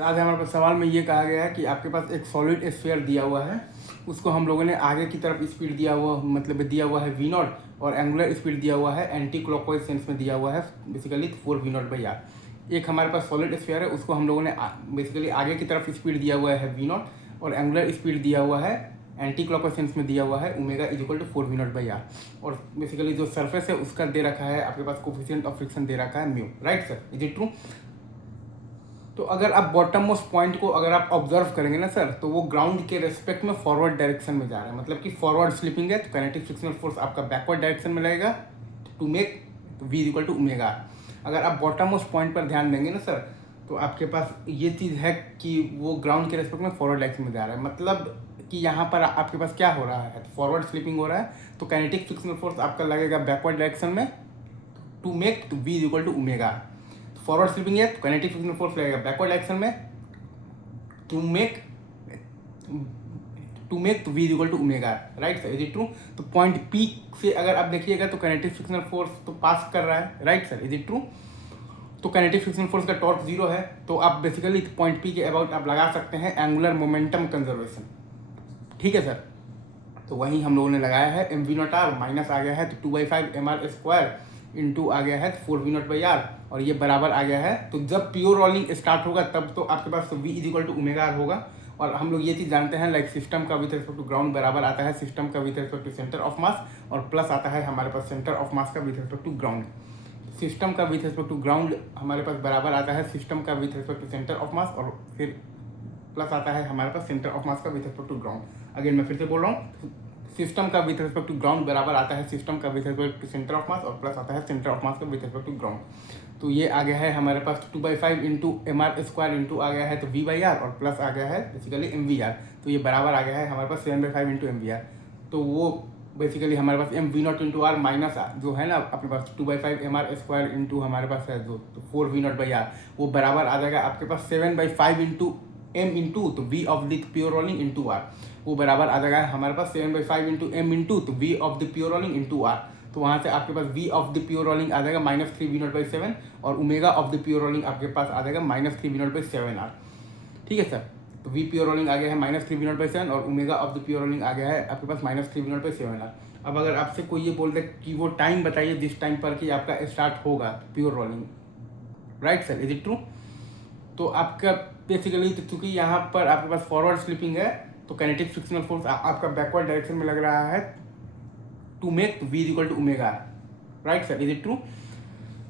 Sir आज हमारे पास सवाल में ये कहा गया है कि आपके पास एक सॉलिड स्फीयर दिया हुआ है, उसको हम लोगों ने आगे की तरफ स्पीड दिया हुआ मतलब दिया हुआ है v0 और एंगुलर स्पीड दिया हुआ है एंटी क्लॉकवाइज सेंस में दिया हुआ है बेसिकली 4v0/r। एक हमारे पास सॉलिड स्फीयर है, उसको हम लोगों ने बेसिकली आगे की तरफ स्पीड दिया हुआ है v0 और एंगुलर स्पीड दिया हुआ है एंटी क्लॉकवाइज सेंस में दिया हुआ है ओमेगा = 4v0/r। और बेसिकली जो सरफेस है उसका दे रखा है आपके पास कोफिशिएंट ऑफ फ्रिक्शन दे रखा है mu. Right sir, is it true? तो अगर आप बॉटम मोस्ट पॉइंट को अगर आप ऑब्जर्व करेंगे ना सर, तो वो ग्राउंड के रेस्पेक्ट में फॉरवर्ड डायरेक्शन में जा रहा है, मतलब कि फॉरवर्ड स्लिपिंग है तो काइनेटिक फ्रिक्शनल फोर्स आपका बैकवर्ड डायरेक्शन में लगेगा टू मेक v = ओमेगा। अगर आप बॉटम मोस्ट पॉइंट पर ध्यान देंगे ना सर, तो आपके पास ये चीज़ है कि वो ग्राउंड के रेस्पेक्ट में फॉरवर्ड डायरेक्शन में जा रहा है, मतलब कि यहाँ पर आपके पास क्या हो रहा है, फॉरवर्ड स्लिपिंग हो रहा है, तो काइनेटिक फ्रिक्शनल फोर्स आपका लगेगा बैकवर्ड डायरेक्शन में to make v = omega. Forward slipping है तो काइनेटिक फ्रिक्शनल फोर्स लगेगा बैकवर्ड डायरेक्शन में to make v = omega. Right sir, is it true? तो पॉइंट पी से अगर आप देखिएगा तो काइनेटिक फ्रिक्शनल फोर्स तो पास कर रहा है। Right sir, is it true? तो काइनेटिक फ्रिक्शनल फोर्स का टॉर्क 0 है, तो आप बेसिकली पॉइंट पी के अबाउट आप लगा सकते हैं एंगुलर मोमेंटम कंजर्वेशन। ठीक है सर, तो वहीं हम लोगों ने लगाया है mv0r माइनस आ गया है तो 2/5 mr² इंटू आ गया है 4v0/r और ये बराबर आ गया है। तो जब प्योर रोलिंग स्टार्ट होगा तब तो आपके पास v = ओमेगा होगा। और हम लोग ये चीज़ जानते हैं लाइक सिस्टम का विथ रिस्पेक्ट टू ग्राउंड बराबर आता है सिस्टम का with respect to centre of mass, और प्लस आता है हमारे पास सेंटर ऑफ मास का with respect to ground. System का विथ रिस्पेक्ट टू ग्राउंड हमारे पास बराबर आता है सिस्टम का with respect to centre of mass, और फिर प्लस आता है हमारे पास सेंटर ऑफ मास का with respect to ground. Again मैं फिर से बोल रहा हूँ, सिस्टम का विथ रिस्पेक्ट टू ग्राउंड बराबर आता है सिस्टम का with respect to centre of mass, और प्लस आता है सेंटर ऑफ मास का विथ रिस्पेक्ट टू ग्राउंड। तो ये आ गया है हमारे पास 2/5 इंटू mr² इंटू आ गया है तो v/r, और प्लस आ गया है बेसिकली mvr। तो ये बराबर आ गया है हमारे पास 7/5 इंटू mvr। तो वो बेसिकली हमारे पास mv0 इंटू r माइनस जो है ना अपने पास 2/5 mr² इंटू हमारे पास है जो 4v0/r, वो बराबर आ जाएगा आपके पास 7/5 इंटू m इंटू तो v of the pure rolling into r, वो बराबर आ जाएगा हमारे पास 7/5 इंटू m इंटू तो v of the pure rolling into r। तो वहाँ से आपके पास v of the pure rolling आ जाएगा -3v0/7 और omega of the pure rolling आपके पास आ जाएगा -3v0/7r। ठीक है सर, तो v प्योर रोलिंग आ गया है -3v0/7 और omega of the pure rolling आ गया है आपके पास -3v0/7r। अब अगर आपसे कोई ये बोल दे कि वो टाइम बताइए जिस टाइम पर कि आपका स्टार्ट होगा pure rolling, right sir, is it true? तो आपका बेसिकली चूंकि यहाँ पर आपके पास फॉरवर्ड स्लिपिंग है तो काइनेटिक फ्रिक्शनल फोर्स आपका बैकवर्ड डायरेक्शन में लग रहा है to make v = omega. Right sir, is it true?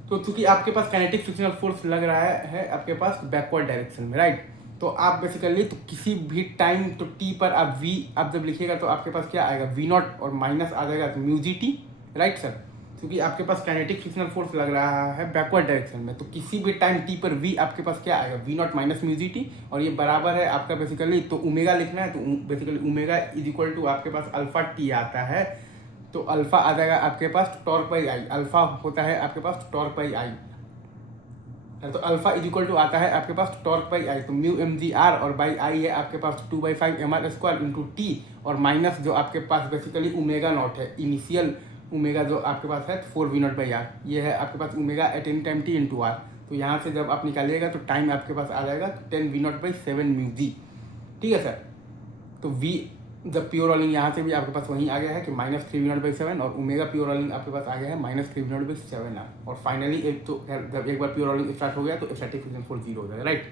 तो चूंकि आपके पास काइनेटिक फ्रिक्शनल फोर्स लग रहा है आपके पास बैकवर्ड डायरेक्शन में, राइट, तो आप बेसिकली तो किसी भी टाइम तो t पर आप v आप जब लिखिएगा तो आपके पास क्या आएगा v0 और माइनस आ जाएगा तो μgt। राइट सर, क्योंकि आपके पास काइनेटिक फ्रिक्शनल फोर्स लग रहा है बैकवर्ड डायरेक्शन में, तो किसी भी टाइम t पर v आपके पास क्या आएगा v0 माइनस μgt, और ये बराबर है आपका बेसिकली तो ओमेगा लिखना है तो बेसिकली ओमेगा = आपके पास अल्फा t आता है, तो अल्फा आ जाएगा आपके पास टॉर्क बाई आई। अल्फा होता है आपके पास टॉर्क बाई आई, तो अल्फा = आता है आपके पास टॉर्क बाई आई, तो म्यू mgr और बाई आई है आपके पास 2/5 mr² इंटू टी, और माइनस जो आपके पास बेसिकली ओमेगा नॉट है इनिशियल ओमेगा जो आपके पास है 4v0/r, ये है आपके पास omega at any time t into R. तो यहाँ से जब आप निकालिएगा तो टाइम आपके पास आ जाएगा 10v0/7 μg। ठीक है सर, तो v जब प्योर रोलिंग यहाँ से भी आपके पास वहीं आ गया है कि -3v0/7 और ओमेगा प्योर रोलिंग आपके पास आ गया है -3v0/7r, और फाइनली एक तो जब एक बार प्योर रोलिंग स्टार्ट हो गया तो स्टैटिक फ्रिक्शन फोर्स 0 हो जाएगा। राइट।